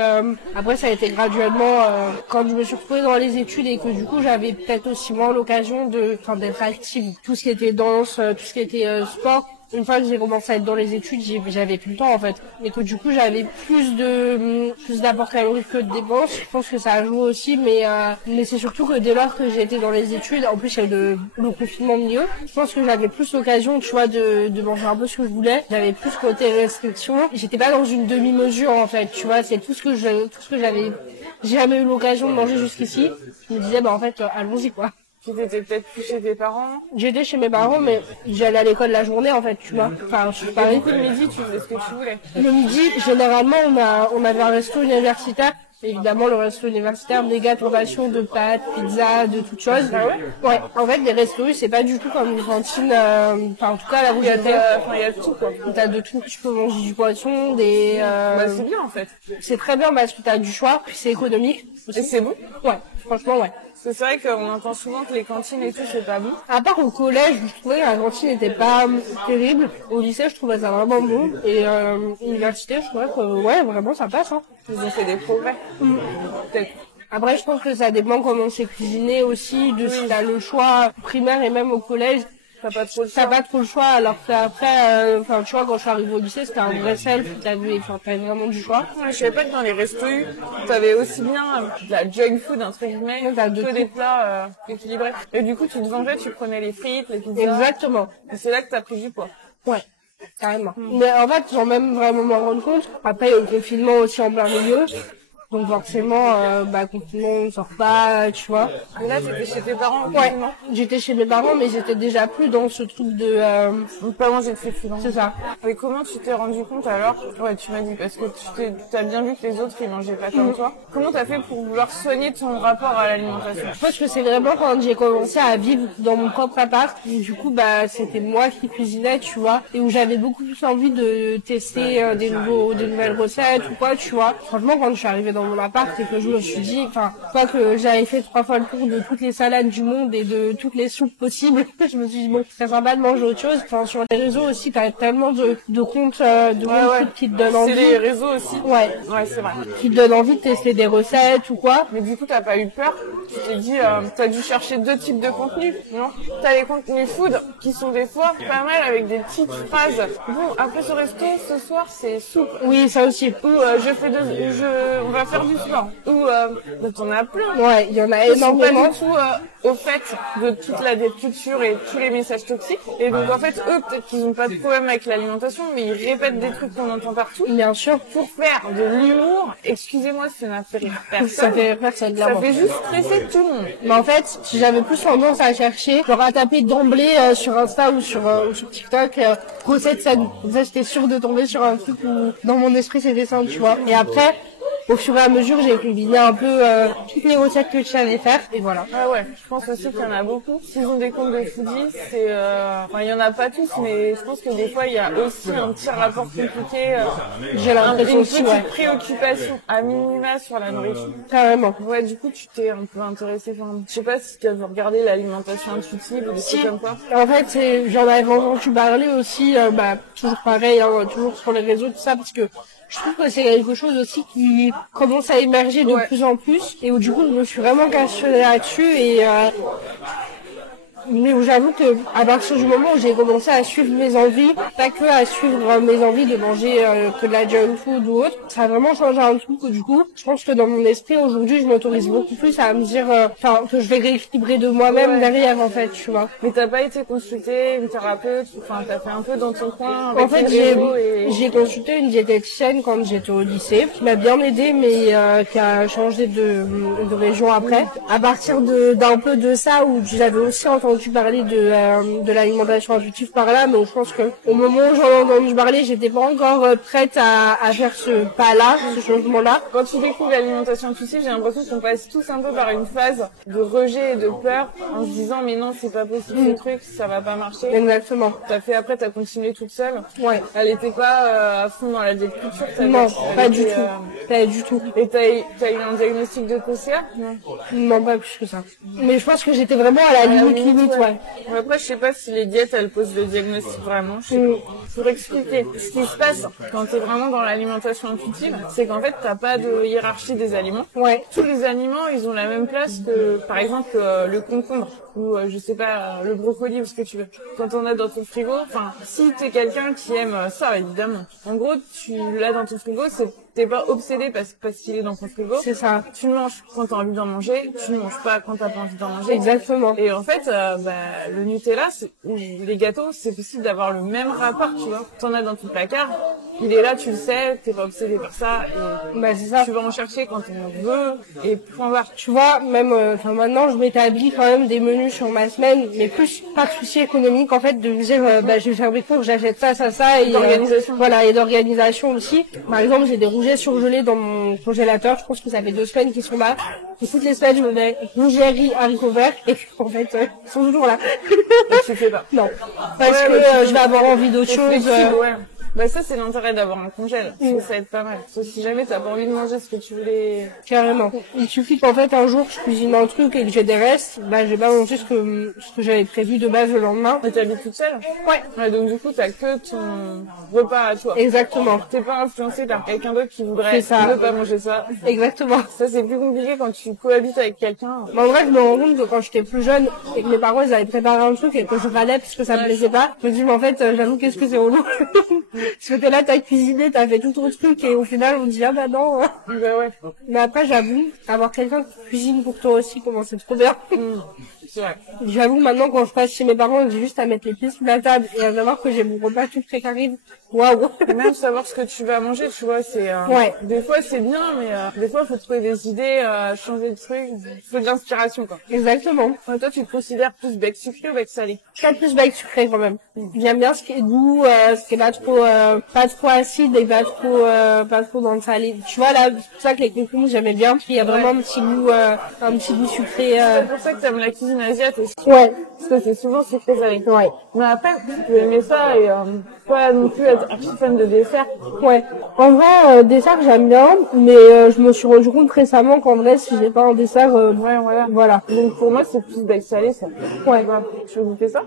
après ça a été graduellement quand je me suis retrouvée dans les études et que du coup j'avais peut-être aussi moins l'occasion d'être active. Tout ce qui était danse, tout ce qui était sport. Une fois que j'ai commencé à être dans les études, j'avais plus le temps en fait. Et que du coup j'avais plus d'apport calorique que de dépenses. Je pense que ça a joué aussi, mais c'est surtout que dès lors que j'ai été dans les études, en plus il y a eu le confinement au milieu, je pense que j'avais plus l'occasion, tu vois, de manger un peu ce que je voulais. J'avais plus côté restriction. J'étais pas dans une demi-mesure en fait, tu vois, c'est tout ce que j'avais jamais eu l'occasion de manger jusqu'ici. Je me disais en fait allons-y quoi. Tu étais peut-être plus chez tes parents? J'étais chez mes parents, mais j'allais à l'école la journée, en fait, tu vois. Enfin, je suis pas Du coup, le midi, tu faisais ce que tu voulais. Le midi, généralement, on avait un resto universitaire. Évidemment, le resto universitaire, des gâteaux rations de pâtes, pizza, de toutes choses. Ah ouais? Ouais. En fait, les restos, c'est pas du tout comme une cantine, en tout cas, là où j'étais. Il y a tout, quoi. T'as de tout. Tu peux manger du poisson, c'est bien, en fait. C'est très bien parce que t'as du choix, puis c'est économique. Et c'est bon? Ouais. Franchement, ouais. C'est vrai qu'on entend souvent que les cantines et tout, c'est pas bon. À part au collège, je trouvais que la cantine n'était pas terrible. Au lycée, je trouvais ça vraiment bon. Et université, je trouvais que, ouais, vraiment, ça passe. Hein. Ils ont fait des progrès. Peut-être. Après, je pense que ça dépend comment c'est cuisiné aussi, de si t'as le choix primaire et même au collège. T'as pas trop le choix, alors qu'après, tu vois, quand je suis arrivée au lycée, c'était un vrai self, t'avais vraiment du choix. Ouais, je savais pas que dans les restos, t'avais aussi bien de la junk food, entre guillemets, que des plats équilibrés. Et du coup, tu te vengeais, tu prenais les frites, les pizzas. Exactement. Et c'est là que t'as pris du poids. Ouais. Carrément. Mais en fait, sans même vraiment m'en rendre compte. Après, il y a eu le confinement aussi en plein milieu. Donc forcément, confinement, on sort pas, tu vois. Mais là, t'étais chez tes parents? Ouais, j'étais chez mes parents, mais j'étais déjà plus dans ce truc de... pas manger de féculents. C'est ça. Et comment tu t'es rendu compte alors? Ouais, tu m'as dit, parce que t'as bien vu que les autres, ils mangeaient pas comme toi. Comment t'as fait pour vouloir soigner ton rapport à l'alimentation? Je pense que c'est vraiment quand j'ai commencé à vivre dans mon propre appart, où du coup, c'était moi qui cuisinais, tu vois, et où j'avais beaucoup plus envie de tester des nouvelles recettes ou quoi, tu vois. Franchement, quand je suis arrivée dans mon appart et que je me suis dit, quoi que j'avais fait 3 fois le tour de toutes les salades du monde et de toutes les soupes possibles, je me suis dit bon, c'est sympa de manger autre chose. Enfin, sur les réseaux aussi, t'as tellement de comptes qui te donnent envie. C'est les réseaux aussi. Ouais, c'est vrai. Qui te donnent envie de tester des recettes ou quoi. Mais du coup, t'as pas eu peur? Tu t'es dit, t'as dû chercher 2 types de contenus, non? T'as les contenus food qui sont des fois pas mal avec des petites phrases. Bon, après ce resto, ce soir, c'est soupe. Oui, ça aussi. Ou on va faire du sport. Ou t'en as plein. Ouais, il y en a énormément. Pas du tout au fait de toute la culture et tous les messages toxiques. Et donc en fait, eux, peut-être qu'ils ont pas de problème avec l'alimentation, mais ils répètent des trucs qu'on entend partout. Bien sûr. Pour faire de l'humour. Excusez-moi, ça n'a fait rire personne. Ça fait rire personne, ça fait juste stresser tout le monde. Mais en fait, j'avais plus tendance à chercher, genre à taper d'emblée sur Insta ou sur TikTok, recette saine. Comme ça, j'étais sûre de tomber sur un truc où, dans mon esprit, c'était simple, tu vois. Et après, au fur et à mesure, j'ai combiné un peu toutes les recettes que je savais faire, et voilà. Ah ouais, je pense aussi qu'il y en a beaucoup. S'ils ont des comptes de foodies, il y en a pas tous, mais je pense que des fois, il y a aussi un petit rapport compliqué. J'ai l'impression aussi, une petite préoccupation à minima sur la nourriture. Carrément. Ouais, du coup, tu t'es un peu intéressée. Je sais pas si tu as regardé l'alimentation intuitive ou des trucs comme ça. En fait, j'en avais entendu parler aussi, toujours pareil, toujours sur les réseaux, tout ça, parce que je trouve que c'est quelque chose aussi qui commence à émerger de plus en plus et où du coup je me suis vraiment questionnée là-dessus mais j'avoue que à partir du moment où j'ai commencé à suivre mes envies, pas que à suivre mes envies de manger que de la junk food ou autre, ça a vraiment changé un truc. Du coup, je pense que dans mon esprit aujourd'hui, je m'autorise beaucoup plus à me dire que je vais rééquilibrer de moi-même derrière en fait, tu vois. Mais t'as pas été consulter une thérapeute, t'as fait un peu dans ton coin avec en fait, j'ai consulté une diététicienne quand j'étais au lycée, qui m'a bien aidée, mais qui a changé de région après. À partir d'un peu de ça, où j'avais aussi entendu parler de l'alimentation intuitive par là, mais je pense que au moment où j'en ai entendu parler, j'étais pas encore prête à faire ce pas-là, ce changement-là. Quand tu découvres l'alimentation intuitive, j'ai l'impression qu'on passe tous un peu par une phase de rejet et de peur en se disant mais non, c'est pas possible ce truc, ça va pas marcher. Exactement. T'as continué toute seule. Ouais. Elle était pas à fond dans la diète culture. Non, pas du tout. Pas du tout. Et t'as eu un diagnostic de TCA? Non, pas plus que ça. Mais je pense que j'étais vraiment à la limite, ouais. Après, je sais pas si les diètes, elles posent le diagnostic vraiment. Pour expliquer, ce qui se passe quand t'es vraiment dans l'alimentation intuitive, c'est qu'en fait, t'as pas de hiérarchie des aliments. Ouais. Tous les aliments, ils ont la même place que, par exemple, le concombre ou, je sais pas, le brocoli ou ce que tu veux. Quand on a dans ton frigo, enfin, si t'es quelqu'un qui aime ça, évidemment. En gros, tu l'as dans ton frigo, t'es pas obsédé parce qu'il est dans ton frigo. C'est ça. Tu le manges quand t'as envie d'en manger, tu ne manges pas quand t'as pas envie d'en manger. Exactement. Et en fait, le Nutella, ou les gâteaux, c'est possible d'avoir le même rapport, tu vois. T'en as dans ton placard, il est là, tu le sais, t'es pas obsédé par ça, et c'est ça. tu vas en chercher quand on veut, et point barre. Tu vois, même, maintenant, je m'établis quand même des menus sur ma semaine, mais plus par souci économique, en fait, de me dire, je vais faire mes cours, j'achète ça, et d'organisation. Voilà, et d'organisation aussi. Par exemple, j'ai des rougets surgelés dans mon congélateur, je pense que ça fait 2 semaines qu'ils sont là. Et toutes les semaines, je me mets rougets, riz, haricots verts, et en fait, ils sont toujours là. Et tu fais pas. Non. Parce que je vais avoir envie d'autre chose. Ouais. Bah ça c'est l'intérêt d'avoir un congèle, ça aide pas mal. Parce que si jamais t'as pas envie de manger ce que tu voulais... Carrément. Il suffit qu'en fait un jour je cuisine un truc et que j'ai des restes, je vais pas manger ce que j'avais prévu de base le lendemain. Mais t'habites toute seule? Ouais. Donc du coup t'as que ton repas à toi. Exactement. T'es pas influencé par quelqu'un d'autre qui voudrait ne pas manger ça. Exactement. Ça c'est plus compliqué quand tu cohabites avec quelqu'un. En vrai je me rends compte que quand j'étais plus jeune et que mes parents ils avaient préparé un truc et que je râlais parce que ça me plaisait pas, je me dis mais en fait j'avoue qu'est-ce que c'est relou. Parce que t'es là, t'as cuisiné, t'as fait tout ton truc et au final on dit ah bah non. Bah ouais. Mais après j'avoue, avoir quelqu'un qui cuisine pour toi aussi, comment c'est trop bien. C'est vrai. J'avoue maintenant quand je passe chez mes parents, j'ai juste à mettre les pieds sous la table et à savoir que j'ai mon repas tout prêt qui arrive. Waouh. Même savoir ce que tu vas manger, tu vois, c'est des fois c'est bien, mais des fois faut trouver des idées, changer de truc, faut de l'inspiration quoi. Exactement. Toi tu te considères plus bec sucré ou bec salé? Je suis plus bec sucré quand même. J'aime bien ce qui est doux, ce qui est pas trop acide et pas trop dans le salé. Tu vois là, c'est pour ça que les concombres j'aimais bien. Il y a vraiment un petit goût sucré. C'est pour ça que t'aimes la cuisine asiatique aussi. Ouais. Parce que c'est souvent sucré salé. Ouais. Mais après, tu peux aimer ça et pas non plus être archi fan de dessert. Ouais. En vrai, dessert j'aime bien, mais je me suis rendu compte récemment qu'en vrai si j'ai pas un dessert, ouais, voilà. Donc pour moi c'est plus bec salé ça. Ouais. Tu veux goûter ça?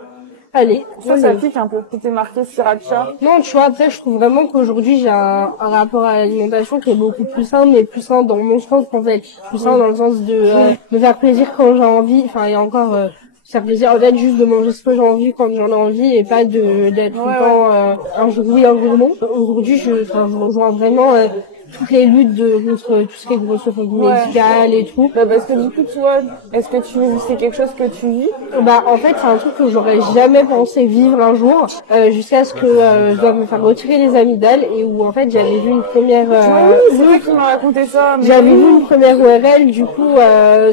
Allez. Ça pique un peu. C'était marqué sriracha. Non, tu vois, après, je trouve vraiment qu'aujourd'hui, j'ai un rapport à l'alimentation qui est beaucoup plus sain, mais plus sain dans mon sens, en fait. Plus sain dans le sens de me faire plaisir quand j'ai envie. Enfin, il y a encore, faire plaisir, en fait, juste de manger ce que j'ai envie quand j'en ai envie et pas d'être tout le temps, un jour oui, un jour non. Aujourd'hui, je rejoins vraiment, toutes les luttes contre tout ce qui est grossophobie médicale et tout. Bah parce que du coup, toi, est-ce que c'est quelque chose que tu vis? En fait, c'est un truc que j'aurais jamais pensé vivre un jour, jusqu'à ce que je doive me faire retirer les amygdales et où en fait j'avais vu une première. Oui, c'est vrai qui m'a raconté ça. J'avais vu une première ORL, du coup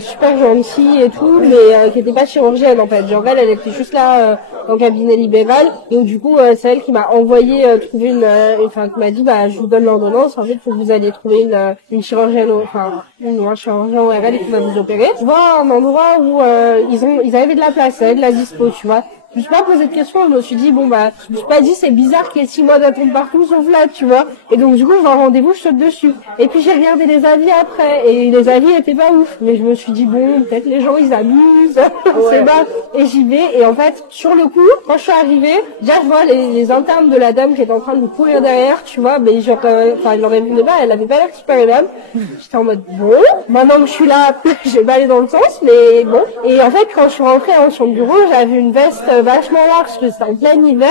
super gentille et tout, mais qui était pas chirurgienne en fait. Genre elle était juste là en cabinet libéral. Donc du coup, c'est elle qui m'a envoyé trouver qui m'a dit je vous donne l'ordonnance. En fait, faut que vous alliez trouver une chirurgienne, un chirurgien ORL qui va vous opérer. Je vois un endroit où ils avaient de la place, il y avait de la dispo, tu vois. Je me suis pas posé de questions, je me suis dit, je me suis pas dit, c'est bizarre qu'il y ait 6 mois d'attente partout, sauf là, tu vois. Et donc, du coup, je vais en rendez-vous, je saute dessus. Et puis, j'ai regardé les avis après, et les avis étaient pas ouf. Mais je me suis dit, peut-être les gens, ils abusent, c'est bas. Et j'y vais, et en fait, sur le coup, quand je suis arrivée, déjà, je vois les internes de la dame qui était en train de me courir derrière, tu vois, mais genre, elle l'aurait vu de bas, elle avait pas l'air super aimable. J'étais en mode, maintenant que je suis là, je vais pas aller dans le sens, mais bon. Et en fait, quand je suis rentrée sur le bureau, j'avais une veste vachement large parce que c'était en plein hiver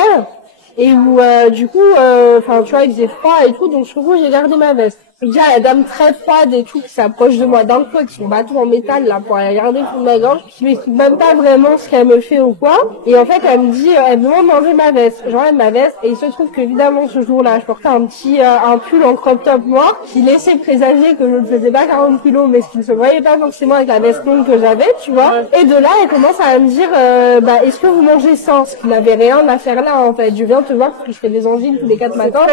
et où du coup tu vois il faisait froid et tout, donc sur le coup j'ai gardé ma veste. Et déjà la dame très froide et tout qui s'approche de moi d'un coup avec son bâton en métal là pour aller regarder sous ma gorge, qui m'explique même pas vraiment ce qu'elle me fait ou quoi, et en fait elle me dit elle me demande d'enlever ma veste. J'enlève ma veste et il se trouve que évidemment ce jour-là je portais un pull en crop top noir qui laissait présager que je ne faisais pas 40 kilos, mais ce qui ne se voyait pas forcément avec la veste longue que j'avais, tu vois. Et de là elle commence à me dire est-ce que vous mangez sans, ce qui n'avait rien à faire là en fait. Je viens te voir parce que je fais des angines tous les 4 matins,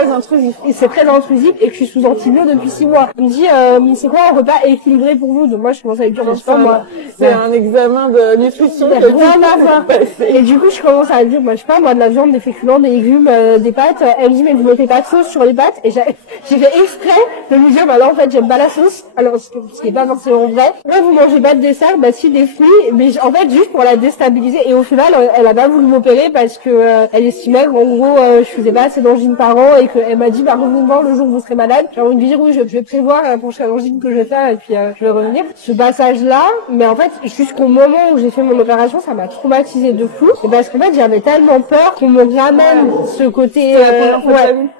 et c'est très intrusif et que je suis sous antibio depuis 6 mois. Elle me dit mais c'est quoi un repas équilibré pour vous? Donc moi je commence à lui dire je sais pas moi c'est un examen de nutrition. Rien à voir. Et du coup, je commence à dire, je sais pas, moi, de la viande, des féculents, des légumes, des pâtes. Elle me dit, mais vous mettez pas de sauce sur les pâtes. Et j'ai fait exprès de lui dire, bah non, en fait, j'aime pas la sauce. Alors, ce qui est pas forcément vrai. Moi, vous mangez pas de dessert, bah si, des fruits. Mais en fait, juste pour la déstabiliser. Et au final, elle a pas voulu m'opérer parce que elle estimait qu'en gros, je faisais pas assez d'angines par an et qu'elle m'a dit, bah revenez me voir le jour où vous serez malade. J'ai envie de lui dire, oui, je vais prévoir la prochaine angine que je vais faire et puis je vais revenir. Ce passage-là, mais en fait, jusqu'au moment où j'ai fait mon opération, ça m'a traumatisée de fou. Et parce qu'en fait, j'avais tellement peur qu'on me ramène ce côté.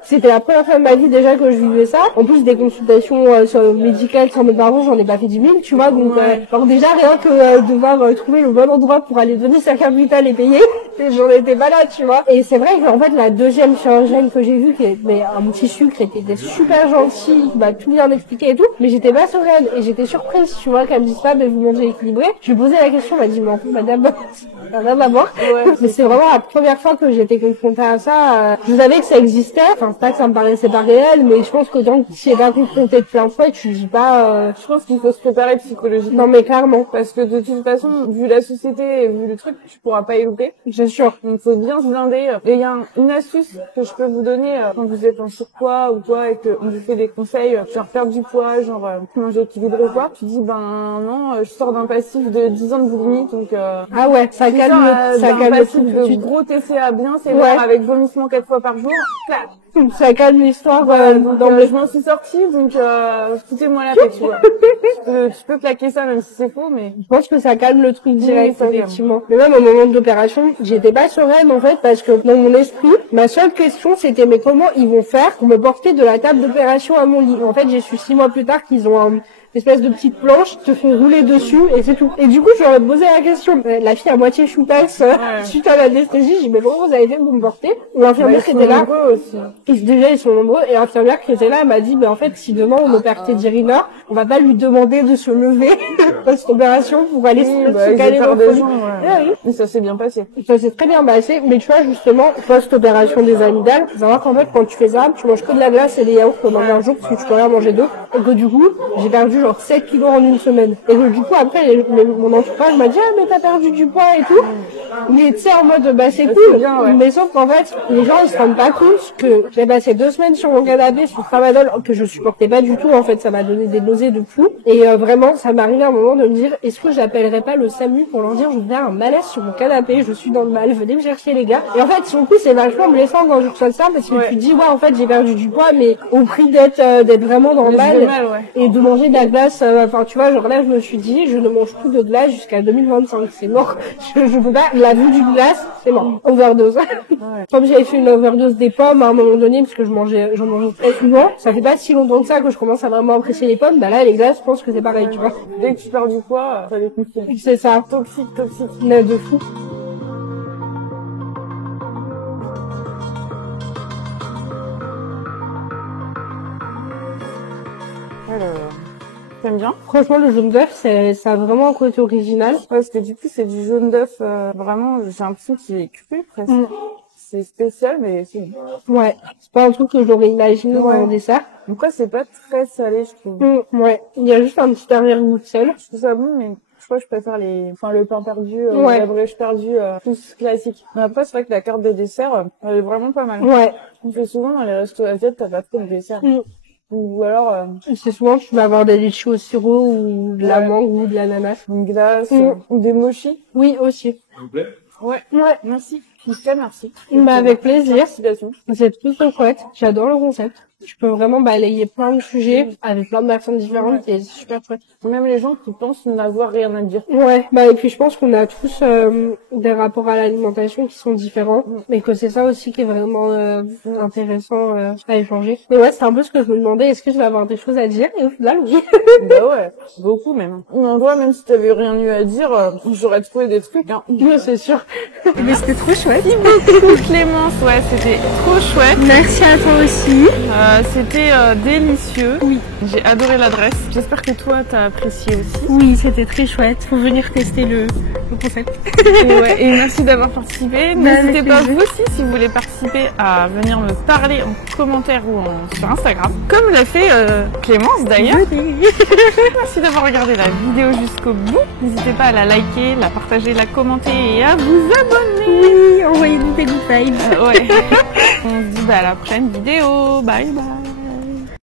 C'était la première fois de ma vie déjà que je vivais ça. En plus, des consultations médicales sur mes parents, j'en ai pas fait 10 000, tu vois. Donc, alors déjà rien que devoir trouver le bon endroit pour aller donner sa carte vitale et payer, j'en étais pas là, tu vois. Et c'est vrai qu'en fait, la deuxième chirurgienne que j'ai vue, qui est un petit sucre, était super gentille, qui m'a tout bien expliqué et tout, mais j'étais pas sereine et j'étais surprise, tu vois, qu'elle me dise pas, mais vous mangez équilibré. Je lui ai posé la question, elle m'a dit, mais en fait, madame, rien à voir. Mais c'est vraiment la première fois que j'étais confrontée à ça. Je savais que ça existait, enfin, c'est pas que ça me paraissait pas réel, mais je pense que tant que tu es pas confronté de plein fouet, tu dis pas, Je pense qu'il faut se préparer psychologiquement. Non, mais clairement. Parce que de toute façon, vu la société et vu le truc, tu pourras pas y louper. C'est sûr. Donc, faut bien se blinder. Et il y a une astuce que je peux vous donner quand vous êtes en surpoids ou quoi et qu'on vous fait des conseils, genre perdre du poids, genre manger équilibré ou quoi. Tu dis, ben non, je sors d'un passif de 10 ans de boulimie, donc ah ouais, ça calme un passif de gros TCA bien sévère avec vomissement 4 fois par jour. Clac. Ça calme l'histoire. Je m'en suis sortie, donc foutez-moi la paix, tu vois. Tu peux plaquer ça même si c'est faux, mais je pense que ça calme le truc direct, oui, effectivement. Mais même au moment de l'opération, j'étais pas sereine en fait, parce que dans mon esprit, ma seule question c'était mais comment ils vont faire pour me porter de la table d'opération à mon lit. En fait, j'ai su 6 mois plus tard qu'ils ont une espèce de petite planche, te font rouler dessus et c'est tout. Et du coup, je leur ai posé la question. La fille à moitié choupasse, suite à l'anesthésie, j'ai dit mais comment vous avez fait pour me porter? L'infirmière qui était là, déjà ils sont nombreux, et l'infirmière qui était là m'a dit en fait si demain on opère Teddy Riner, on va pas lui demander de se lever post-opération pour aller se caler dans le gens. Mais ça s'est bien passé. Ça s'est très bien passé, mais tu vois justement, post-opération des amygdales, faut savoir qu'en fait quand tu fais ça, tu manges que de la glace et des yaourts pendant un jour parce que tu peux rien manger d'eau, et que du coup, j'ai perdu genre 7 kilos en une semaine. Et que du coup après, mon entourage m'a dit ah mais t'as perdu du poids et tout. Mais tu sais en mode c'est cool, bien, mais sauf qu'en fait, les gens ils se rendent pas compte que j'ai passé 2 semaines sur mon canapé sur Tramadol que je supportais pas du tout en fait, ça m'a donné des nausées de fou. Et vraiment, ça m'est arrivé à un moment de me dire est-ce que j'appellerais pas le SAMU pour leur dire je vais faire un malaise sur mon canapé, je suis dans le mal, venez me chercher les gars. Et en fait, sur le coup, c'est vachement blessant quand je reçois ça parce que tu te dis ouais en fait j'ai perdu du poids mais au prix d'être vraiment dans le mal et de manger de la glace. Enfin tu vois, genre là je me suis dit je ne mange plus de glace jusqu'à 2025, c'est mort. Je peux pas, la vue du glace, c'est mort. Overdose. Comme j'avais fait une overdose des pommes à un moment donné parce que j'en mangeais très souvent, ça fait pas si longtemps que ça que je commence à vraiment apprécier les pommes. Bah là les glaces, je pense que c'est pareil, tu vois. Dès que tu perds du poids, ça découle. C'est ça. Toxique. De fou. Alors, t'aimes bien? Franchement, le jaune d'œuf, ça a vraiment un côté original. Ouais, parce que du coup, c'est du jaune d'œuf, vraiment, j'ai l'impression qu'il est cru, presque. C'est spécial, mais c'est bon. Ouais. C'est pas un truc que j'aurais imaginé dans un dessert. Donc ouais, c'est pas très salé, je trouve. Ouais. Il y a juste un petit arrière-goût de sel. Je trouve ça bon, mais je crois que je préfère le pain perdu, la brèche perdue, plus classique. Mais après, c'est vrai que la carte des desserts, elle est vraiment pas mal. Ouais. On fait souvent dans les restos asiatiques, t'as pas trop de desserts. Ou alors, c'est souvent, tu vas avoir des litchis au sirop, ou de la mangue, ou de l'ananas. Une glace, ou des mochis. Oui, aussi. S'il vous plaît? Ouais, merci. Merci. Bah, avec plaisir. Félicitations. C'est tout chouette. J'adore le concept. Tu peux vraiment balayer plein de sujets avec plein de personnes différentes, c'est super chouette. Même les gens qui pensent n'avoir rien à dire. Ouais, bah et puis je pense qu'on a tous des rapports à l'alimentation qui sont différents, mais que c'est ça aussi qui est vraiment intéressant à échanger. Mais ouais, c'est un peu ce que je me demandais, est-ce que je vais avoir des choses à dire? Et au final, oui. Bah ouais, beaucoup même. En même si t'avais rien eu à dire, j'aurais trouvé des trucs. Oui, c'est sûr. Mais c'était trop chouette. Merci beaucoup Clémence, ouais c'était trop chouette. Merci à toi aussi. C'était délicieux. Oui. J'ai adoré l'adresse. J'espère que toi t'as apprécié aussi. Oui, c'était très chouette. Faut venir tester le concept. Et merci d'avoir participé. N'hésitez pas vous aussi si vous voulez participer à venir me parler en commentaire ou sur Instagram. Comme l'a fait Clémence d'ailleurs. Merci d'avoir regardé la vidéo jusqu'au bout. N'hésitez pas à la liker, la partager, la commenter et à vous abonner. Oui, envoyez-nous des good vibes. Ouais. On se dit à la prochaine vidéo. Bye bye.